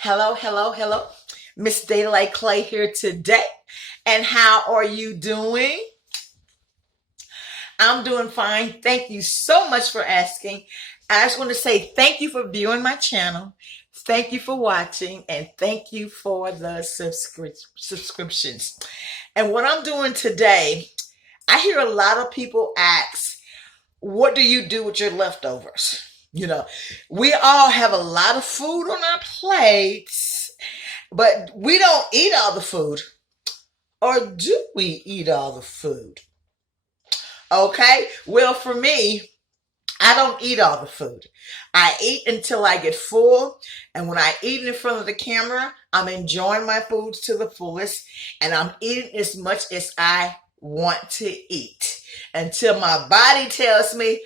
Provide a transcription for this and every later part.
Hello, hello, hello. Miss Daylight Clay here today. And how are you doing? I'm doing fine. Thank you so much for asking. I just want to say thank you for viewing my channel. Thank you for watching and thank you for the subscriptions. And what I'm doing today, I hear a lot of people ask, what do you do with your leftovers? You know, we all have a lot of food on our plates, but we don't eat all the food. Or do we eat all the food? Okay, well, for me, I don't eat all the food. I eat until I get full. And when I eat in front of the camera, I'm enjoying my foods to the fullest. And I'm eating as much as I want to eat until my body tells me,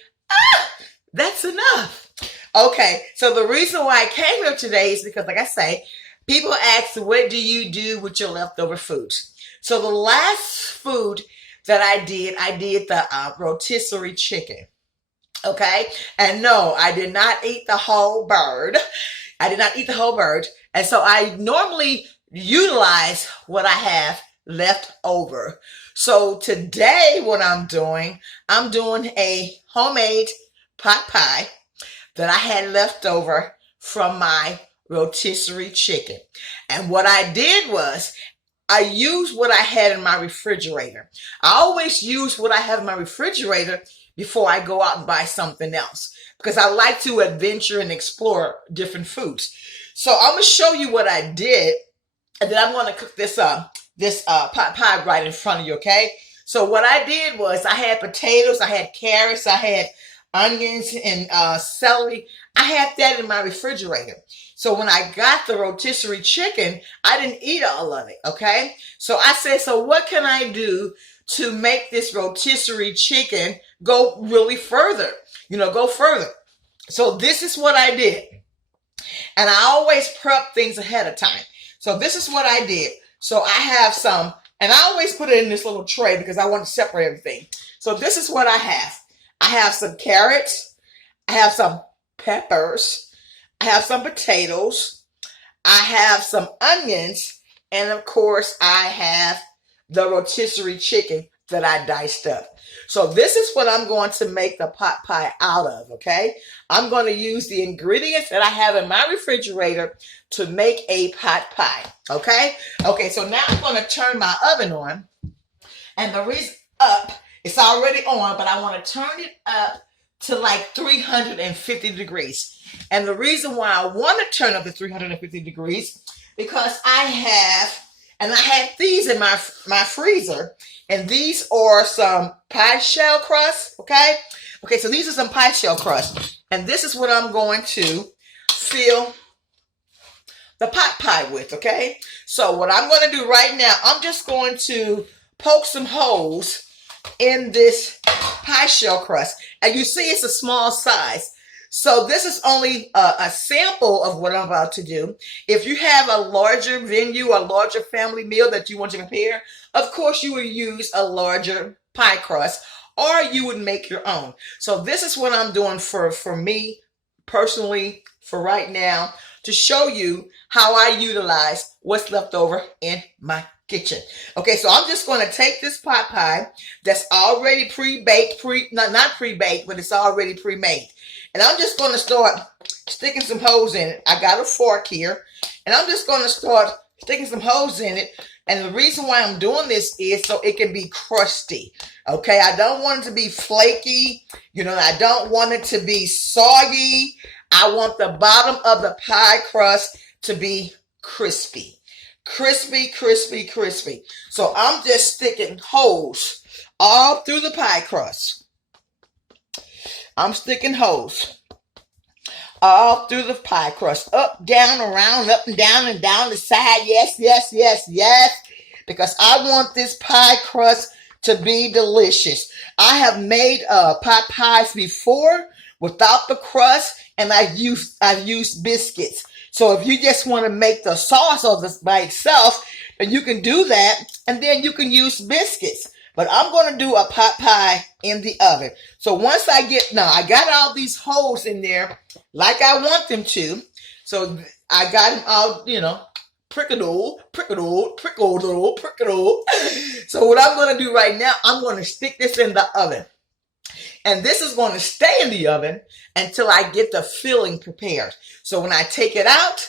that's enough. Okay, so the reason why I came here today is because, like I say, people ask, what do you do with your leftover foods? So the last food that I did the rotisserie chicken. Okay, and no, I did not eat the whole bird. I did not eat the whole bird. And so I normally utilize what I have left over. So today what I'm doing a homemade pot pie that I had left over from my rotisserie chicken. And what I did was I used what I had in my refrigerator. I always use what I have in my refrigerator before I go out and buy something else because I like to adventure and explore different foods. So I'm going to show you what I did, and then I'm going to cook this pot pie right in front of you, okay? So what I did was I had potatoes, I had carrots, I had onions and celery. I had that in my refrigerator. So when I got the rotisserie chicken, I didn't eat all of it, okay? So I said, so what can I do to make this rotisserie chicken go really further? Go further. So this is what I did. And I always prep things ahead of time. So this is what I did. So I have some, and I always put it in this little tray because I want to separate everything. So this is what I have. I have some carrots. I have some peppers. I have some potatoes. I have some onions. And of course, I have the rotisserie chicken that I diced up. So this is what I'm going to make the pot pie out of, okay? I'm going to use the ingredients that I have in my refrigerator to make a pot pie, okay? Okay, so now I'm going to turn my oven on. And the reason it's already on, but I want to turn it up to like 350 degrees. And the reason why I want to turn up to 350 degrees, because I had these in my freezer, and these are some pie shell crust, okay? Okay, so these are some pie shell crust, and this is what I'm going to fill the pot pie with, okay? So what I'm going to do right now, I'm just going to poke some holes in this pie shell crust. And you see it's a small size. So this is only a sample of what I'm about to do. If you have a larger venue, a larger family meal that you want to prepare, of course you would use a larger pie crust, or you would make your own. So this is what I'm doing for me personally for right now, to show you how I utilize what's left over in my kitchen. Okay, so I'm just going to take this pot pie that's already pre-baked, not pre-baked, but it's already pre-made. And I'm just going to start sticking some holes in it. I got a fork here, and I'm just going to start sticking some holes in it. And the reason why I'm doing this is so it can be crusty. Okay, I don't want it to be flaky. I don't want it to be soggy. I want the bottom of the pie crust to be crispy. Crispy, crispy, crispy. So I'm just sticking holes all through the pie crust. I'm sticking holes all through the pie crust. Up, down, around, up and down the side. Yes, yes, yes, yes. Because I want this pie crust to be delicious. I have made pot pies before without the crust, and I've used biscuits. So if you just want to make the sauce of this by itself, then you can do that, and then you can use biscuits. But I'm going to do a pot pie in the oven. So once I got all these holes in there like I want them to. So I got them all, you know, prickled. So what I'm going to do right now, I'm going to stick this in the oven. And this is going to stay in the oven until I get the filling prepared. So when I take it out,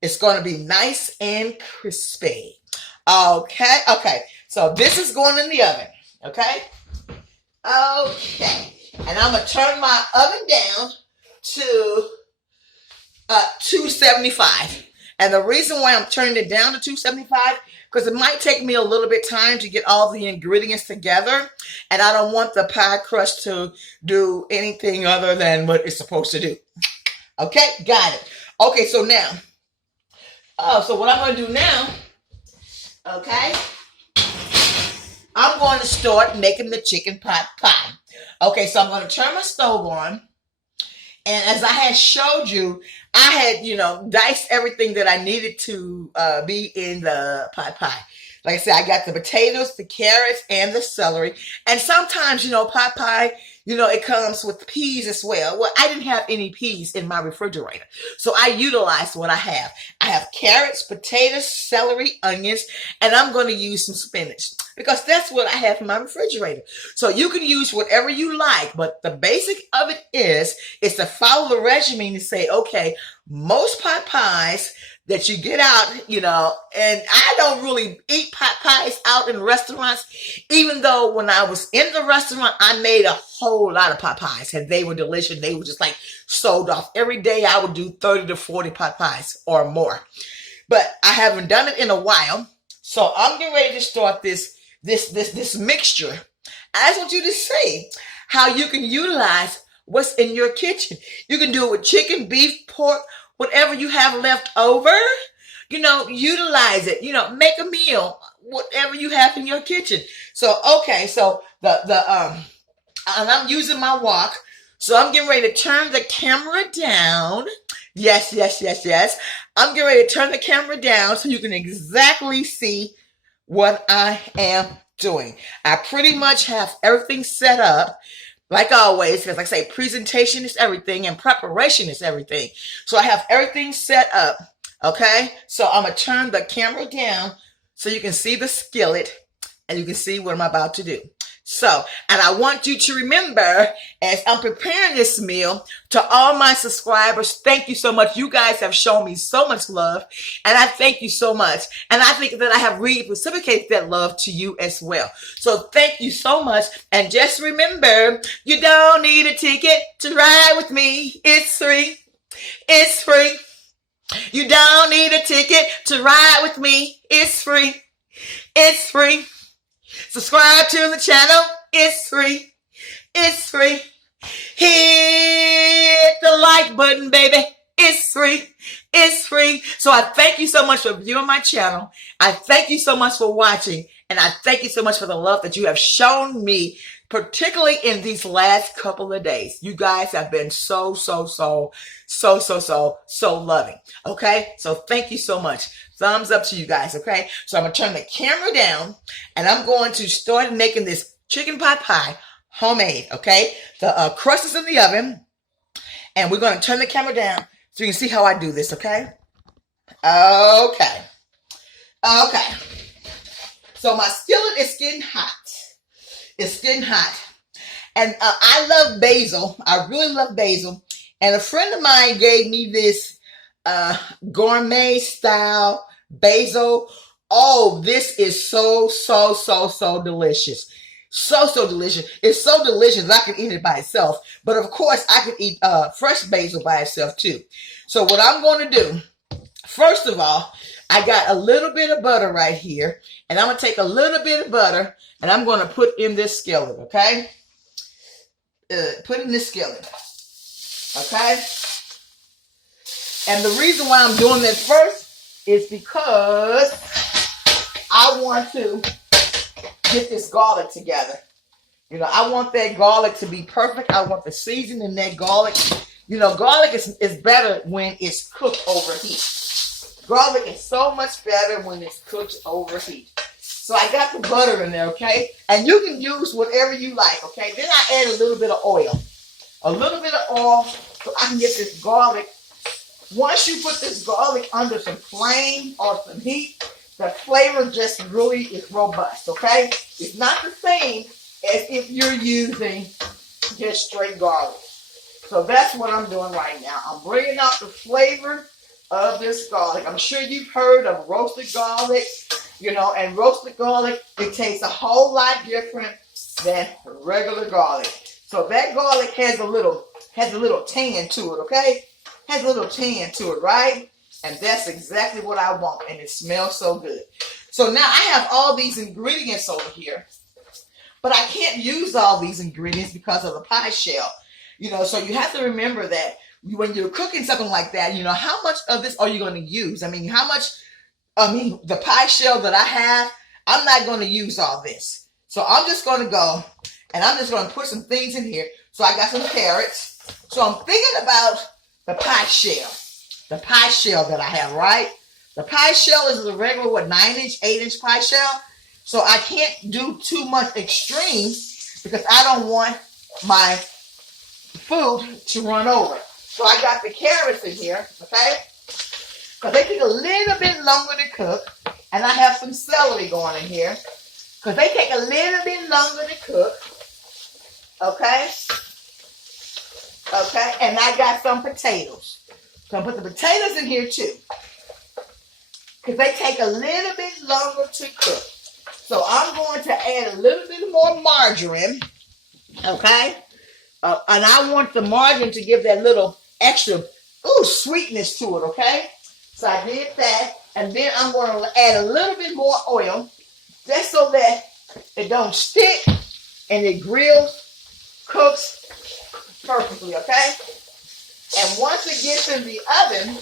it's going to be nice and crispy. Okay, okay. So this is going in the oven. Okay? Okay. And I'm going to turn my oven down to 275. And the reason why I'm turning it down to 275, because it might take me a little bit time to get all the ingredients together. And I don't want the pie crust to do anything other than what it's supposed to do. Okay, got it. Okay, so now, so what I'm going to do now, okay, I'm going to start making the chicken pot pie. Okay, so I'm going to turn my stove on. And as I had showed you, I had, you know, diced everything that I needed to be in the pot pie. Like I said, I got the potatoes, the carrots, and the celery. And sometimes, you know, pot pie, you know, it comes with peas as well. Well, I didn't have any peas in my refrigerator. So I utilized what I have. I have carrots, potatoes, celery, onions, and I'm going to use some spinach because that's what I have in my refrigerator. So you can use whatever you like, but the basic of it is to follow the regimen and say, okay, most pot pies that you get out, you know, and I don't really eat pot pies out in restaurants, even though when I was in the restaurant, I made a whole lot of pot pies and they were delicious. They were just like sold off. Every day I would do 30 to 40 pot pies or more, but I haven't done it in a while. So I'm getting ready to start this mixture. I just want you to see how you can utilize what's in your kitchen. You can do it with chicken, beef, pork, whatever you have left over, you know, utilize it, you know, make a meal, whatever you have in your kitchen. So, okay, so and I'm using my wok. So I'm getting ready to turn the camera down. Yes. I'm getting ready to turn the camera down so you can exactly see what I am doing. I pretty much have everything set up. Like always, because like I say, presentation is everything and preparation is everything. So I have everything set up, okay? So I'm going to turn the camera down so you can see the skillet and you can see what I'm about to do. So, and I want you to remember, as I'm preparing this meal, to all my subscribers, thank you so much. You guys have shown me so much love, and I thank you so much. And I think that I have really reciprocated that love to you as well. So thank you so much. And just remember, you don't need a ticket to ride with me. It's free. It's free. You don't need a ticket to ride with me. It's free. It's free. Subscribe to the channel. It's free. It's free. Hit the like button, baby. It's free. It's free. So I thank you so much for viewing my channel. I thank you so much for watching. And I thank you so much for the love that you have shown me, particularly in these last couple of days. You guys have been so loving. Okay? So thank you so much. Thumbs up to you guys, okay? So I'm going to turn the camera down, and I'm going to start making this chicken pot pie homemade, okay? The crust is in the oven, and we're going to turn the camera down so you can see how I do this, okay? Okay. So my skillet is getting hot. It's getting hot. And I love basil. I really love basil. And a friend of mine gave me this gourmet style basil. Oh, this is so delicious. So delicious. It's so delicious I can eat it by itself. But of course, I can eat fresh basil by itself too. So what I'm going to do, first of all, I got a little bit of butter right here. And I'm going to take a little bit of butter and I'm going to put in this skillet, okay? Put in this skillet, okay? And the reason why I'm doing this first is because I want to get this garlic together. You know, I want that garlic to be perfect. I want the seasoning in that garlic. You know, garlic is better when it's cooked over heat. Garlic is so much better when it's cooked over heat. So I got the butter in there, okay? And you can use whatever you like, okay? Then I add a little bit of oil. A little bit of oil so I can get this garlic once you put this garlic under some flame or some heat, the flavor just really is robust, okay? It's not the same as if you're using just straight garlic. So that's what I'm doing right now. I'm bringing out the flavor of this garlic. I'm sure you've heard of roasted garlic, and roasted garlic, it tastes a whole lot different than regular garlic. So that garlic has a little tan to it, okay? Has a little tan to it, right? And that's exactly what I want, and it smells so good. So now I have all these ingredients over here, but I can't use all these ingredients because of the pie shell. So you have to remember that when you're cooking something like that, how much of this are you going to use? The pie shell that I have, I'm not going to use all this. So I'm just going to go, and I'm just going to put some things in here. So I got some carrots. So I'm thinking about the pie shell that I have, right? The pie shell is a regular, 9-inch, 8-inch pie shell. So I can't do too much extreme because I don't want my food to run over. So I got the carrots in here, okay? Because they take a little bit longer to cook. And I have some celery going in here because they take a little bit longer to cook. Okay? Okay, and I got some potatoes. So I'm going to put the potatoes in here too, because they take a little bit longer to cook. So I'm going to add a little bit more margarine, okay? And I want the margarine to give that little extra sweetness to it, okay? So I did that, and then I'm going to add a little bit more oil, just so that it don't stick and it cooks perfectly, okay? And once it gets in the oven,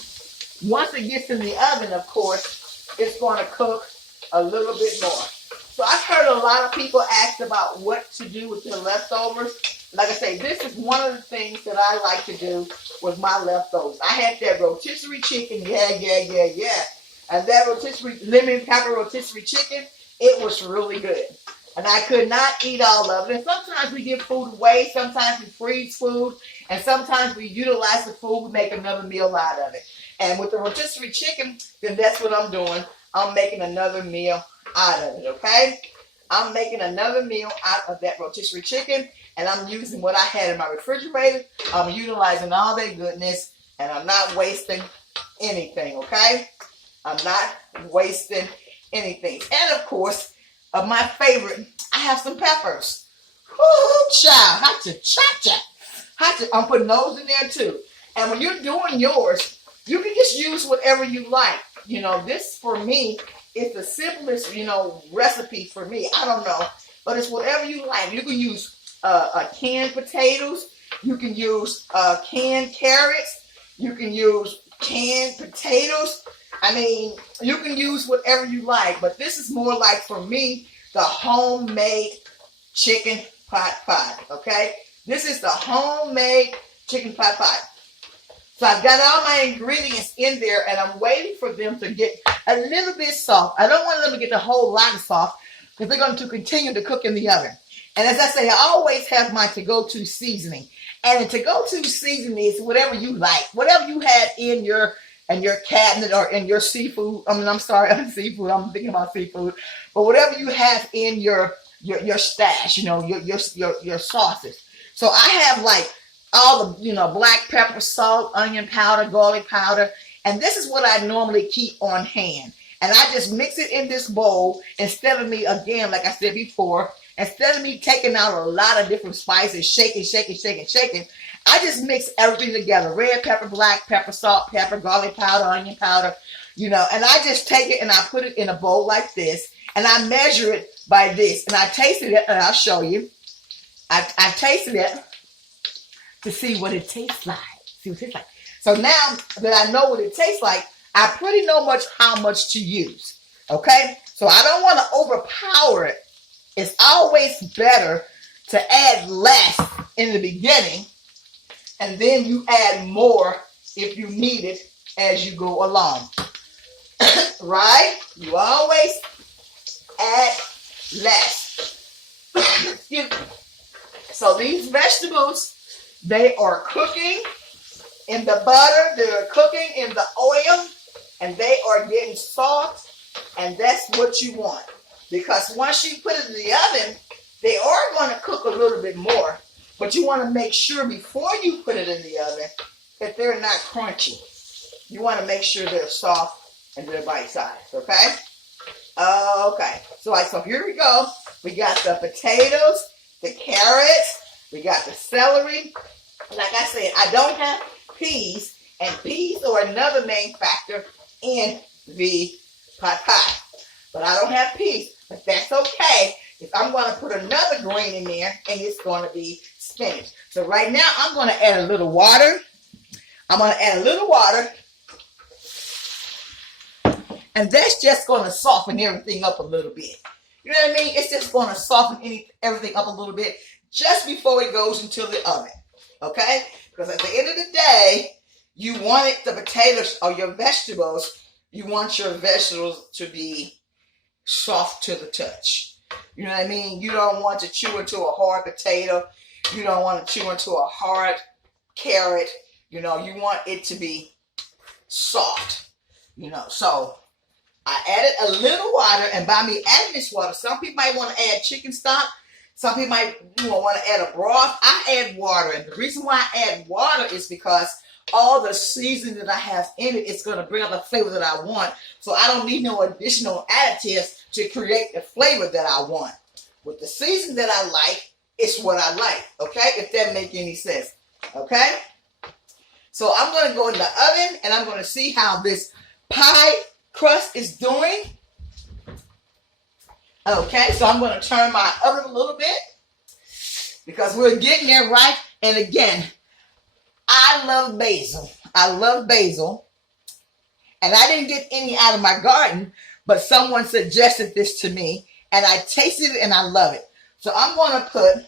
of course, it's going to cook a little bit more. So I've heard a lot of people ask about what to do with their leftovers. Like I say, this is one of the things that I like to do with my leftovers. I had that rotisserie chicken, yeah. And that lemon pepper rotisserie chicken, it was really good. And I could not eat all of it. And sometimes we give food away, sometimes we freeze food, and sometimes we utilize the food, we make another meal out of it. And with the rotisserie chicken, then that's what I'm doing. I'm making another meal out of it, okay? I'm making another meal out of that rotisserie chicken, and I'm using what I had in my refrigerator. I'm utilizing all that goodness, and I'm not wasting anything, okay? I'm not wasting anything. And of course, of my favorite, I have some peppers. Woo, child, I'm putting those in there too. And when you're doing yours, you can just use whatever you like. This for me is the simplest, recipe for me. I don't know, but it's whatever you like. You can use canned potatoes. You can use canned carrots. You can use canned potatoes. You can use whatever you like, but this is more like, for me, the homemade chicken pot pie, okay? This is the homemade chicken pot pie. So I've got all my ingredients in there, and I'm waiting for them to get a little bit soft. I don't want them to get a whole lot of soft, because they're going to continue to cook in the oven. And as I say, I always have my to-go-to seasoning. And the to-go-to seasoning is whatever you like, whatever you have in your cabinet or in your seafood. Seafood. I'm thinking about seafood, but whatever you have in your stash, your sauces. So I have like all the black pepper, salt, onion powder, garlic powder, and this is what I normally keep on hand. And I just mix it in this bowl instead of me, again, like I said before, instead of me taking out a lot of different spices, shaking. I just mix everything together. Red pepper, black pepper, salt, pepper, garlic powder, onion powder, and I just take it and I put it in a bowl like this, and I measure it by this, and I tasted it, and I'll show you. I tasted it to see what it tastes like. So now that I know what it tastes like, I pretty know how much to use, okay? So I don't want to overpower it. It's always better to add less in the beginning, and then you add more if you need it as you go along. Right? You always add less. Excuse me. So these vegetables, they are cooking. in the butter, they're cooking in the oil, and they are getting soft, and that's what you want. Because once you put it in the oven, they are going to cook a little bit more, but you want to make sure before you put it in the oven that they're not crunchy. You want to make sure they're soft and they're bite-sized, okay? Okay, so here we go. We got the potatoes, the carrots, we got the celery. Like I said, I don't have peas, and peas are another main factor in the pot pie. But I don't have peas, but that's okay. If I'm going to put another green in there, and it's going to be spinach. So right now, I'm going to add a little water. I'm going to add a little water. And that's just going to soften everything up a little bit. You know what I mean? It's just going to soften everything up a little bit just before it goes into the oven. Okay? Because at the end of the day, you want the potatoes or your vegetables, you want your vegetables to be soft to the touch. You know what I mean? You don't want to chew into a hard potato. You don't want to chew into a hard carrot. You know, you want it to be soft. You know, so I added a little water, and by me adding this water, some people might want to add chicken stock. Some people might want to add a broth. I add water, and the reason why I add water is because all the seasoning that I have in it is going to bring out the flavor that I want. So I don't need no additional additives to create the flavor that I want. With the seasoning that I like, it's what I like, okay? If that makes any sense, okay? So I'm going to go in the oven, and I'm going to see how this pie crust is doing. Okay, so I'm going to turn my oven a little bit because we're getting there, right? And again, I love basil. I love basil. And I didn't get any out of my garden, but someone suggested this to me, and I tasted it and I love it. So I'm going to put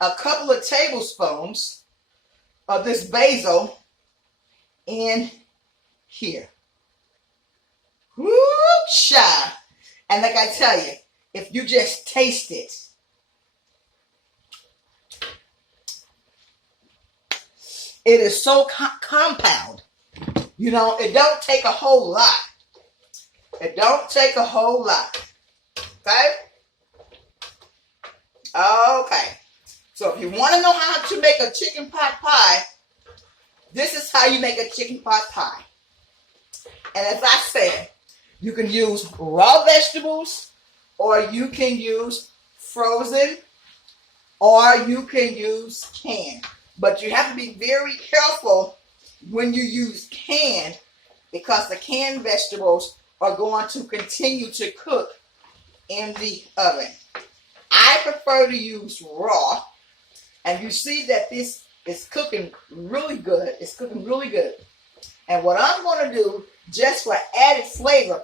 a couple of tablespoons of this basil in here. Whoop-cha. And like I tell you, if you just taste it, it is so compound. You know, it don't take a whole lot. It don't take a whole lot. Okay? Okay. So if you want to know how to make a chicken pot pie, this is how you make a chicken pot pie. And as I said, you can use raw vegetables, or you can use frozen, or you can use canned. But you have to be very careful when you use canned, because the canned vegetables are going to continue to cook in the oven. I prefer to use raw, and you see that this is cooking really good. It's cooking really good. And what I'm going to do, just for added flavor,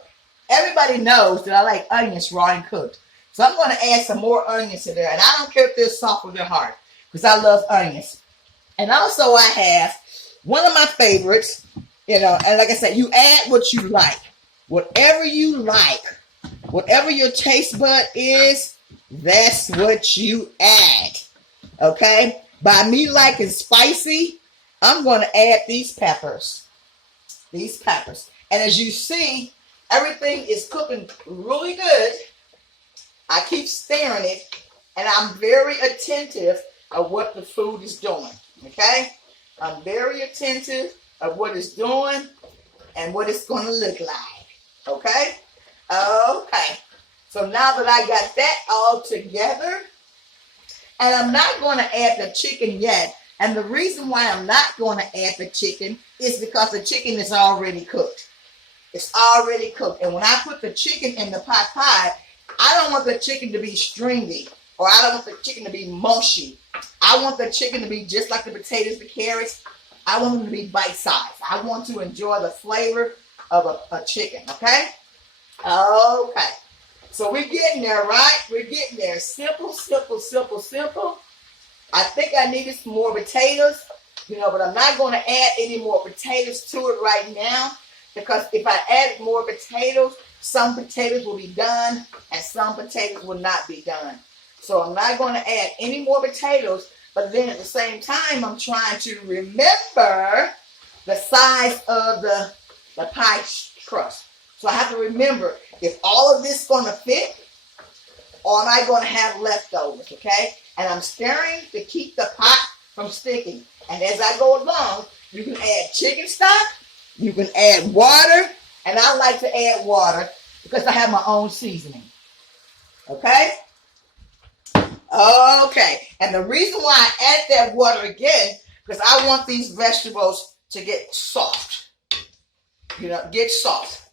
everybody knows that I like onions raw and cooked. So I'm going to add some more onions in there. And I don't care if they're soft or they're hard, because I love onions. And also I have one of my favorites, you know, and like I said, you add what you like. Whatever you like, whatever your taste bud is, that's what you add. Okay? By me liking spicy, I'm going to add these peppers. These peppers. And as you see, everything is cooking really good. I keep stirring it, and I'm very attentive of what the food is doing. Okay? I'm very attentive of what it's doing and what it's going to look like. Okay? Okay. So now that I got that all together, and I'm not going to add the chicken yet. And the reason why I'm not going to add the chicken is because the chicken is already cooked. It's already cooked. And when I put the chicken in the pot pie, I don't want the chicken to be stringy, or I don't want the chicken to be mushy. I want the chicken to be just like the potatoes, the carrots. I want them to be bite-sized. I want to enjoy the flavor of a chicken, okay? Okay. So we're getting there, right? We're getting there. Simple, simple, simple, simple. I think I needed some more potatoes, you know, but I'm not going to add any more potatoes to it right now, because if I add more potatoes, some potatoes will be done and some potatoes will not be done. So I'm not going to add any more potatoes, but then at the same time, I'm trying to remember the size of the pie crust. So I have to remember if all of this is going to fit, or am I going to have leftovers, okay? And I'm stirring to keep the pot from sticking. And as I go along, you can add chicken stock, you can add water, and I like to add water because I have my own seasoning, okay? Okay, and the reason why I add that water again, because I want these vegetables to get soft, get soft.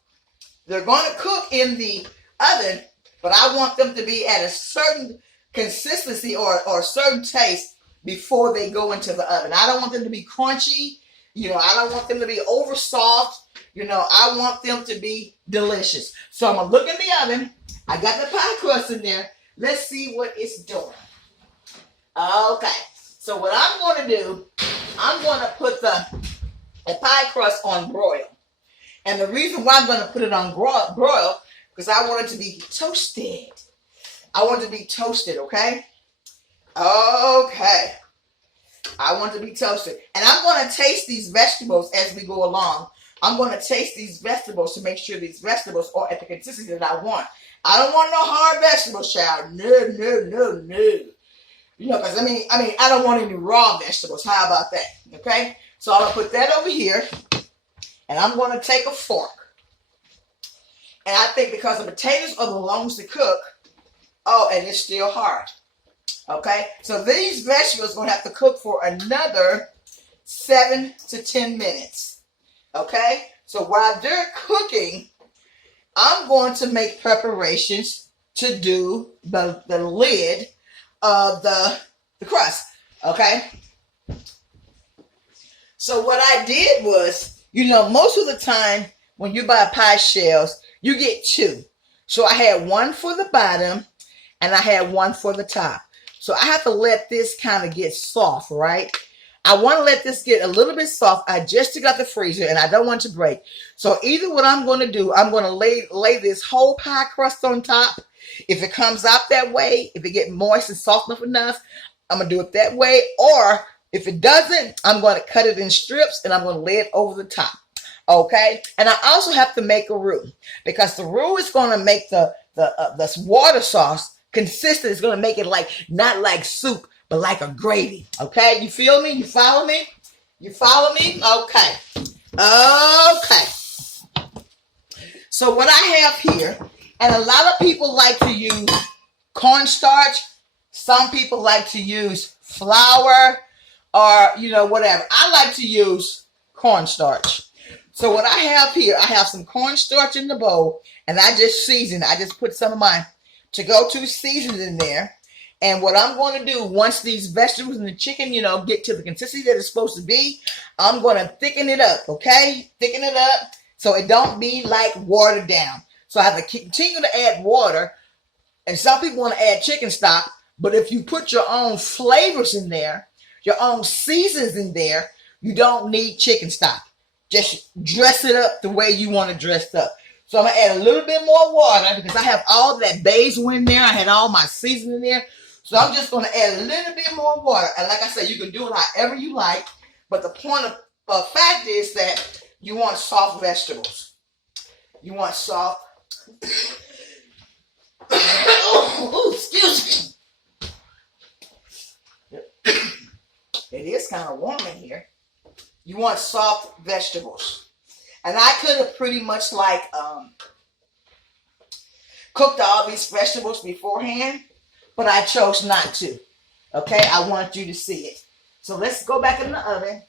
They're going to cook in the oven, but I want them to be at a certain consistency or a certain taste before they go into the oven. I don't want them to be crunchy. I don't want them to be over soft. I want them to be delicious. So I'm going to look in the oven. I got the pie crust in there. Let's see what it's doing. Okay. So what I'm going to do, I'm going to put the pie crust on broil. And the reason why I'm going to put it on broil, because I want it to be toasted. I want it to be toasted, okay? Okay. I want it to be toasted. And I'm going to taste these vegetables as we go along. I'm going to taste these vegetables to make sure these vegetables are at the consistency that I want. I don't want no hard vegetables, child. No. Because I don't want any raw vegetables. How about that? Okay? So I'm going to put that over here. And I'm going to take a fork. And I think because the potatoes are the longest to cook, and it's still hard. Okay? So these vegetables are going to have to cook for another 7 to 10 minutes. Okay? So while they're cooking, I'm going to make preparations to do the lid of the crust. Okay? So what I did was, most of the time when you buy pie shells, you get two. So I had one for the bottom and I had one for the top. So I have to let this kind of get soft, right? I want to let this get a little bit soft. I just took out the freezer and I don't want it to break. So either what I'm going to do, I'm going to lay this whole pie crust on top. If it comes out that way, if it gets moist and soft enough, I'm going to do it that way. Or if it doesn't, I'm going to cut it in strips and I'm going to lay it over the top. Okay? And I also have to make a roux because the roux is going to make the water sauce consistent. It's going to make it not like soup, but like a gravy. Okay? You feel me? You follow me? You follow me? Okay. Okay. So what I have here, and a lot of people like to use cornstarch. Some people like to use flour or, whatever. I like to use cornstarch. So what I have here, I have some cornstarch in the bowl, and I just season. I just put some of my to-go-to seasons in there. And what I'm going to do, once these vegetables and the chicken, get to the consistency that it's supposed to be, I'm going to thicken it up, okay? Thicken it up so it don't be like watered down. So I have to continue to add water. And some people want to add chicken stock, but if you put your own flavors in there, your own seasons in there, you don't need chicken stock. Just dress it up the way you want to dress it up. So I'm going to add a little bit more water because I have all that basil in there. I had all my seasoning in there. So I'm just going to add a little bit more water. And like I said, you can do it however you like. But the point of fact is that you want soft vegetables. You want soft. Oh, excuse me. It is kind of warm in here. You want soft vegetables. And I could have pretty much cooked all these vegetables beforehand, but I chose not to. Okay, I want you to see it. So let's go back in the oven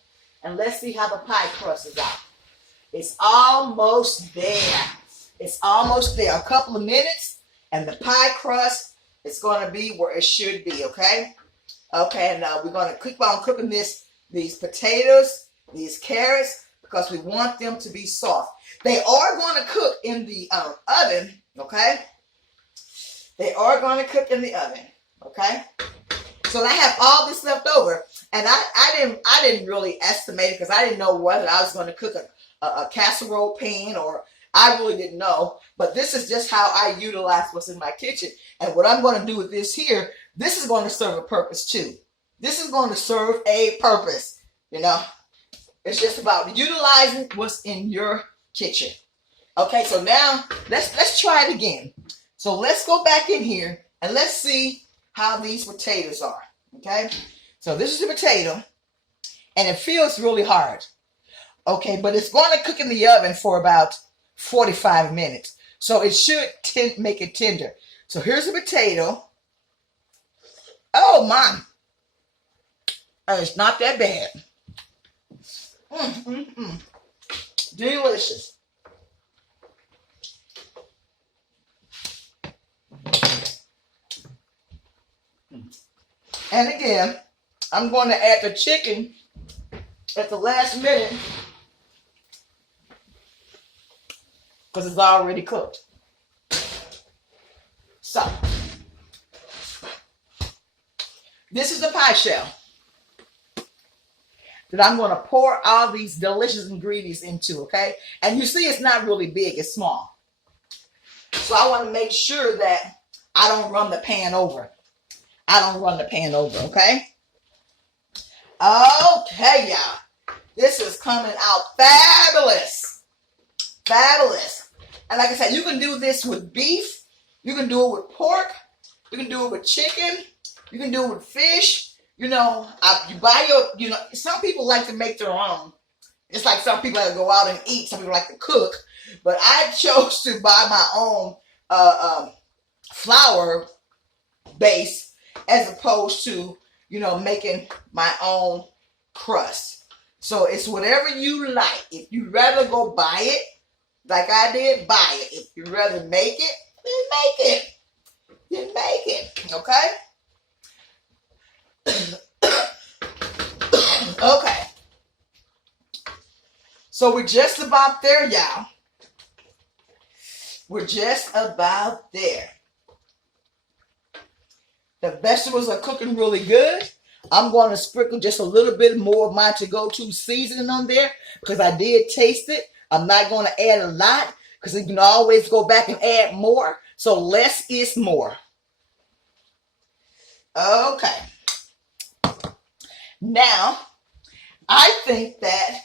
and let's see how the pie crust is out. It's almost there. It's almost there. A couple of minutes and the pie crust is going to be where it should be, okay? Okay, and we're going to keep on cooking these potatoes, these carrots, because we want them to be soft. They are going to cook in the oven, okay? They are going to cook in the oven, okay? So I have all this left over, and I didn't really estimate it because I didn't know whether I was going to cook a casserole pan or I really didn't know. But this is just how I utilize what's in my kitchen. And what I'm going to do with this here, this is going to serve a purpose too. This is going to serve a purpose, It's just about utilizing what's in your kitchen. Okay, so now let's try it again. So let's go back in here and let's see how these potatoes are. Okay, so this is the potato, and it feels really hard. Okay, but it's going to cook in the oven for about 45 minutes. So it should make it tender. So here's the potato. Oh my, it's not that bad. Delicious. And again, I'm going to add the chicken at the last minute because it's already cooked. So, this is the pie shell that I'm going to pour all these delicious ingredients into, okay? And you see it's not really big, it's small. So I want to make sure that I don't run the pan over. Okay? Okay, y'all. This is coming out fabulous. Fabulous. And like I said, you can do this with beef. You can do it with pork. You can do it with chicken. You can do it with fish. You know, you buy your, some people like to make their own. It's like some people like to go out and eat. Some people like to cook. But I chose to buy my own flour base as opposed to, making my own crust. So it's whatever you like. If you'd rather go buy it, like I did, buy it. If you'd rather make it, then make it. Okay? Okay. So we're just about there, y'all. We're just about there. The vegetables are cooking really good. I'm going to sprinkle just a little bit more of my to-go-to seasoning on there because I did taste it. I'm not going to add a lot because you can always go back and add more. So less is more. Okay. Now, I think that,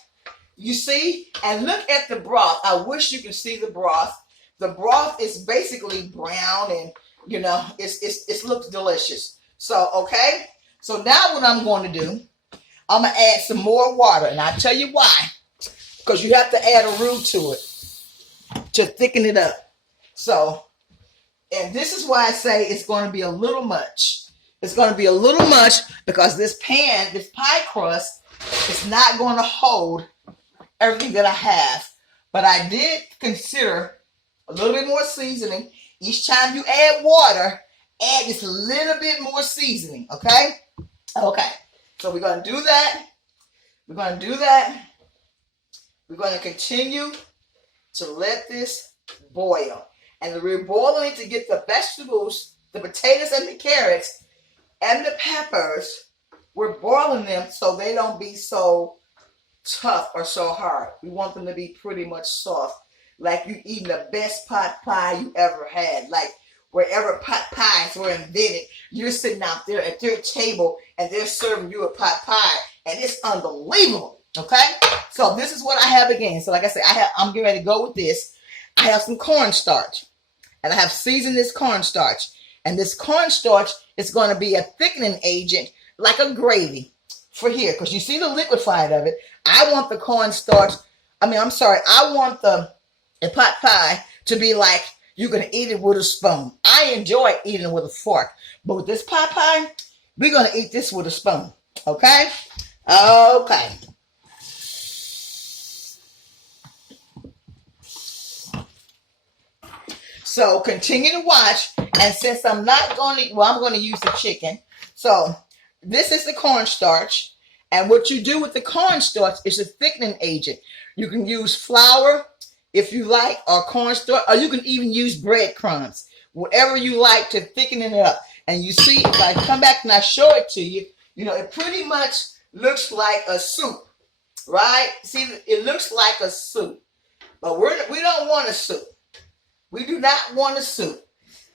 you see, and look at the broth. I wish you could see the broth. The broth is basically brown and, it looks delicious. So, okay. So now what I'm going to do, I'm going to add some more water. And I'll tell you why. Because you have to add a roux to it to thicken it up. So, and this is why I say it's going to be a little much. It's going to be a little much because this pie crust, is not going to hold everything that I have. But I did consider a little bit more seasoning. Each time you add water, add just a little bit more seasoning, okay? Okay, so we're going to do that. We're going to continue to let this boil. And we're boiling to get the vegetables, the potatoes and the carrots, and the peppers. We're boiling them so they don't be so tough or so hard. We want them to be pretty much soft. Like you eating the best pot pie you ever had. Like wherever pot pies were invented, you're sitting out there at their table and they're serving you a pot pie. And it's unbelievable. Okay? So this is what I have again. So like I said, I'm getting ready to go with this. I have some cornstarch. And I have seasoned this cornstarch. And this cornstarch is going to be a thickening agent like a gravy for here. Because you see the liquefied of it. I want the cornstarch. I want the pot pie to be like you can eat it with a spoon. I enjoy eating it with a fork. But with this pot pie, we're going to eat this with a spoon. Okay? Okay. So continue to watch. And since I'm not going to, I'm going to use the chicken. So this is the cornstarch. And what you do with the cornstarch is a thickening agent. You can use flour if you like, or cornstarch, or you can even use breadcrumbs. Whatever you like to thicken it up. And you see, if I come back and I show it to you, it pretty much looks like a soup. Right? See, it looks like a soup. But we don't want a soup. We do not want a soup.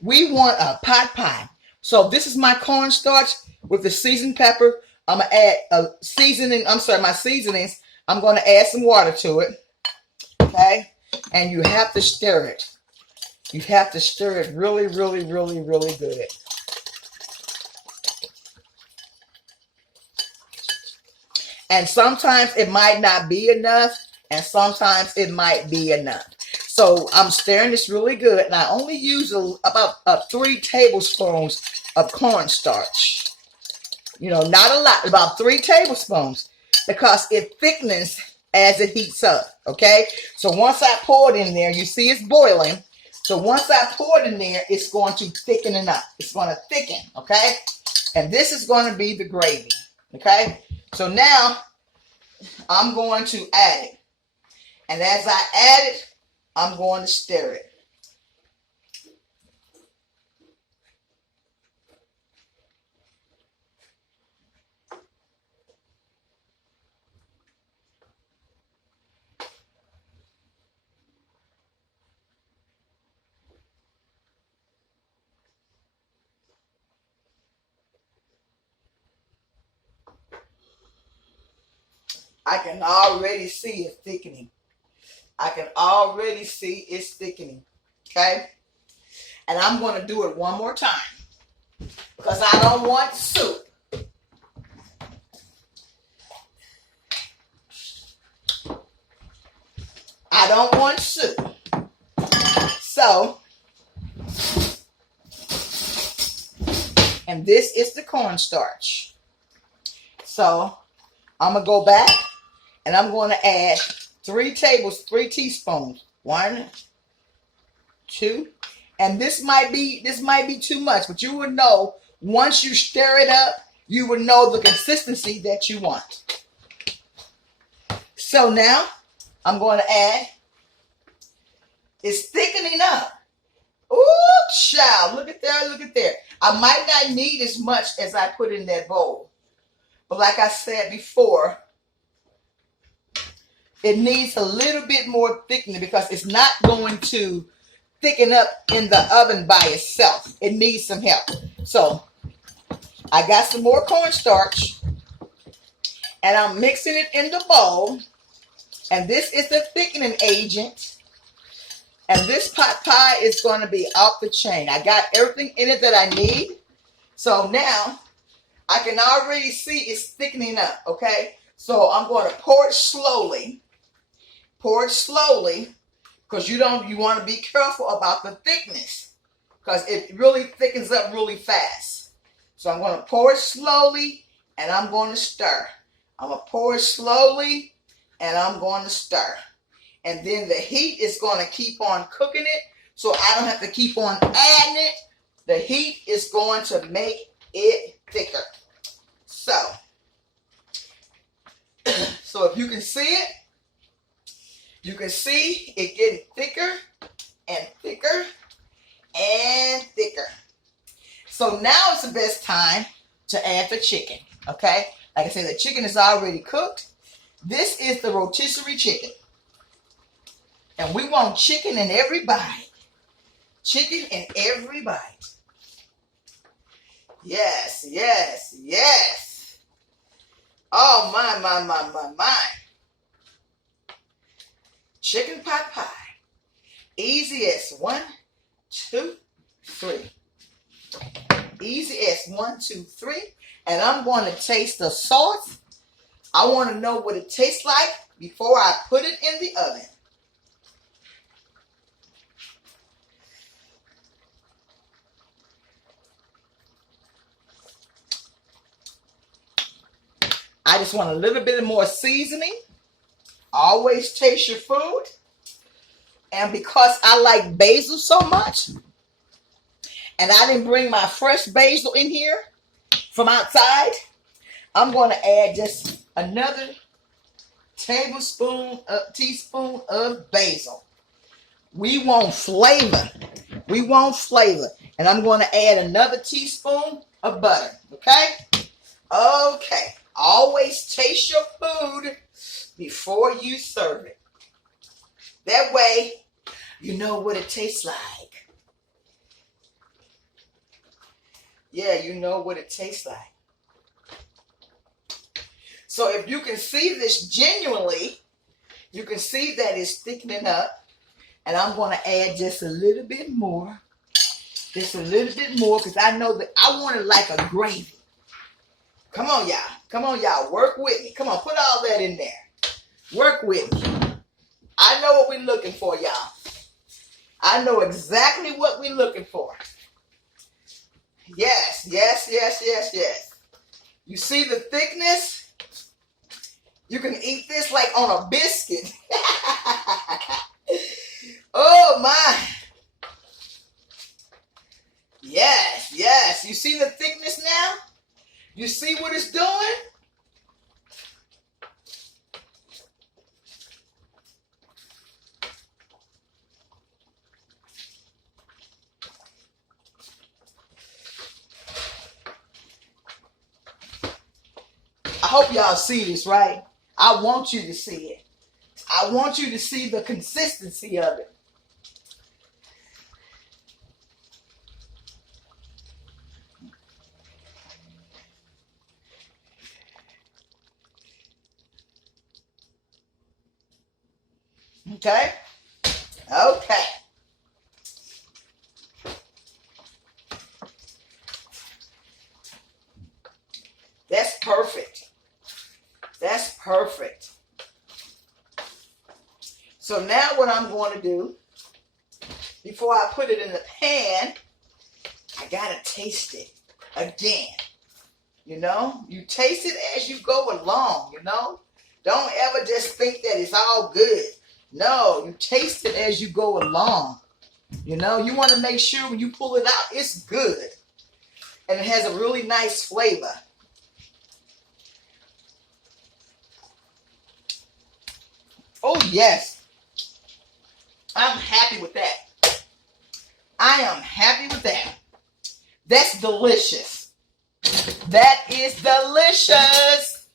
We want a pot pie. So this is my cornstarch with the seasoned pepper. I'm going to add my seasonings. I'm going to add some water to it. Okay? And you have to stir it. You have to stir it really, really, really, really good. And sometimes it might not be enough, and sometimes it might be enough. So I'm stirring this really good, and I only use about 3 tablespoons of cornstarch. You know, not a lot, about 3 tablespoons, because it thickens as it heats up, okay? So once I pour it in there, you see it's boiling. So once I pour it in there, it's going to thicken it up. It's going to thicken, okay? And this is going to be the gravy, okay? So now I'm going to add it. And as I add it, I'm going to stir it. I can already see it thickening. I can already see it's thickening. Okay? And I'm going to do it one more time, because I don't want soup. I don't want soup. So, and this is the cornstarch. So, I'm going to go back and I'm going to add 3 teaspoons. 1, 2, and this might be too much, but you will know once you stir it up, you will know the consistency that you want. So now I'm going to add. It's thickening up. Ooh, child, look at there, look at there. I might not need as much as I put in that bowl, but like I said before, it needs a little bit more thickening because it's not going to thicken up in the oven by itself. It needs some help. So I got some more cornstarch and I'm mixing it in the bowl. And this is the thickening agent. And this pot pie is going to be off the chain. I got everything in it that I need. So now I can already see it's thickening up, okay? So I'm going to pour it slowly. Pour it slowly, because you want to be careful about the thickness, because it really thickens up really fast. So I'm going to pour it slowly and I'm going to stir. I'm going to pour it slowly and I'm going to stir. And then the heat is going to keep on cooking it, so I don't have to keep on adding it. The heat is going to make it thicker. So if you can see it, you can see it getting thicker and thicker and thicker. So now is the best time to add the chicken, okay? Like I said, the chicken is already cooked. This is the rotisserie chicken. And we want chicken in every bite. Chicken in every bite. Yes, yes, yes. Oh, my. Chicken pot pie. Easy as 1, 2, 3. Easy as 1, 2, 3. And I'm going to taste the sauce. I want to know what it tastes like before I put it in the oven. I just want a little bit more seasoning. Always taste your food. And because I like basil so much, and I didn't bring my fresh basil in here from outside, I'm going to add just another teaspoon of basil. We want flavor. We want flavor. And I'm going to add another teaspoon of butter. Okay? Okay. Always taste your food before you serve it. That way, you know what it tastes like. Yeah, you know what it tastes like. So if you can see this genuinely, you can see that it's thickening up. And I'm going to add just a little bit more. Just a little bit more because I know that I want it like a gravy. Come on, y'all. Come on, y'all. Work with me. Come on, put all that in there. Work with me. I know what we're looking for, y'all. I know exactly what we're looking for. Yes, yes, yes, yes, yes. You see the thickness? You can eat this like on a biscuit. Oh, my. Yes, yes. You see the thickness now? You see what it's doing? I hope y'all see this, right? I want you to see it. I want you to see the consistency of it. Okay? Okay. That's perfect. That's perfect. So now what I'm going to do, before I put it in the pan, I got to taste it again. You know? You taste it as you go along, you know? Don't ever just think that it's all good. No, you taste it as you go along. You know? You want to make sure when you pull it out, it's good. And it has a really nice flavor. Oh, yes. I'm happy with that. I am happy with that. That's delicious. That is delicious.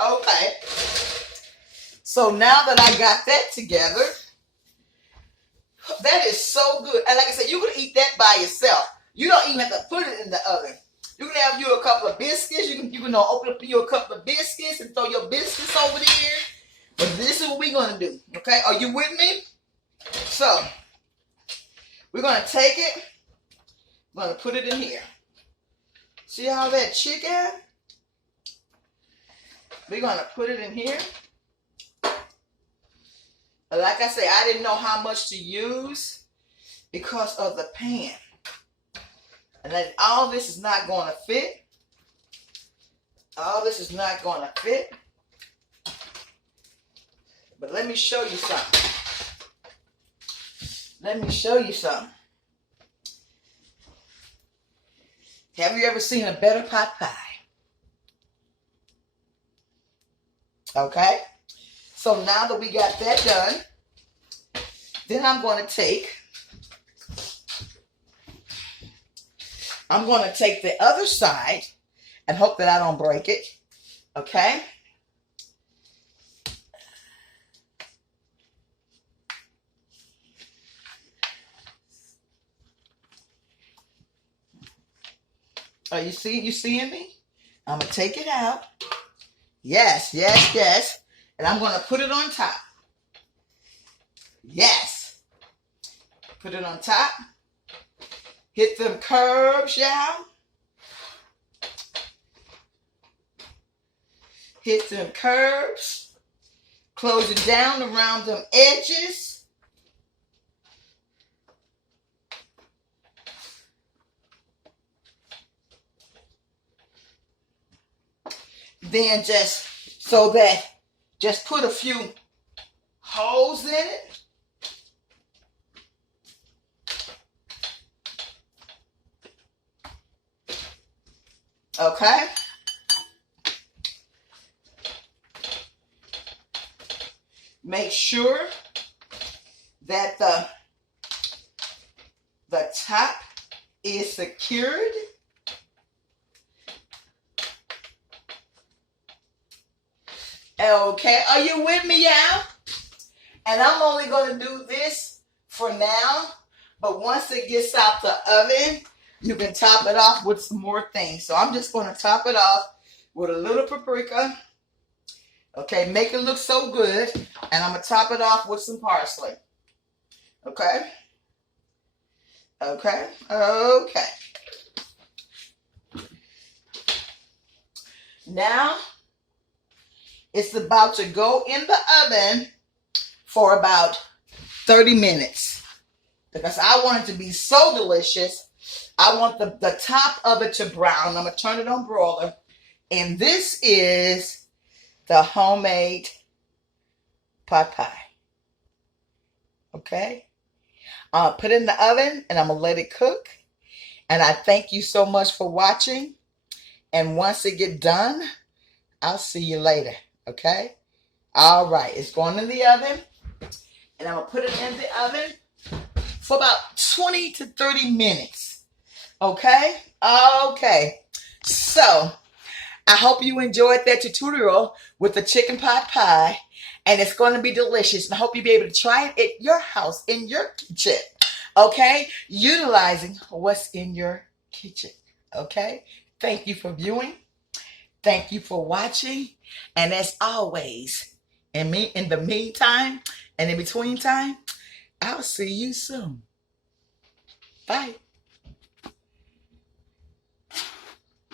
Okay. So now that I got that together, that is so good. And like I said, you can eat that by yourself. You don't even have to put it in the oven. You can have you a couple of biscuits. You can open up you a couple of biscuits and throw your biscuits over there. But this is what we're going to do. Okay? Are you with me? So, we're going to take it. We're going to put it in here. See how that chicken? We're going to put it in here. But like I say, I didn't know how much to use because of the pan. And then all this is not going to fit. All this is not going to fit. But let me show you something. Let me show you something. Have you ever seen a better pot pie? Okay. So now that we got that done, then I'm going to take the other side and hope that I don't break it. Okay. Are you seeing me? I'm going to take it out. Yes, yes, yes. And I'm going to put it on top. Yes. Put it on top. Hit them curves, y'all. Hit them curves. Close it down around them edges. Then just put a few holes in it. Okay. Make sure that the top is secured. Okay, are you with me, y'all? And I'm only going to do this for now. But once it gets out the oven, you can top it off with some more things. So I'm just going to top it off with a little paprika. Okay, make it look so good. And I'm going to top it off with some parsley. Okay? Okay? Okay. Now, it's about to go in the oven for about 30 minutes. Because I want it to be so delicious. I want the top of it to brown. I'm going to turn it on broiler. And this is the homemade pot pie. Okay? I'll put it in the oven and I'm going to let it cook. And I thank you so much for watching. And once it gets done, I'll see you later. Okay? All right. It's going in the oven. And I'm going to put it in the oven for about 20 to 30 minutes. Okay? Okay. So, I hope you enjoyed that tutorial with the chicken pot pie. And it's going to be delicious. And I hope you'll be able to try it at your house, in your kitchen. Okay? Utilizing what's in your kitchen. Okay? Thank you for viewing. Thank you for watching. And as always, in the meantime and in between time, I'll see you soon. Bye.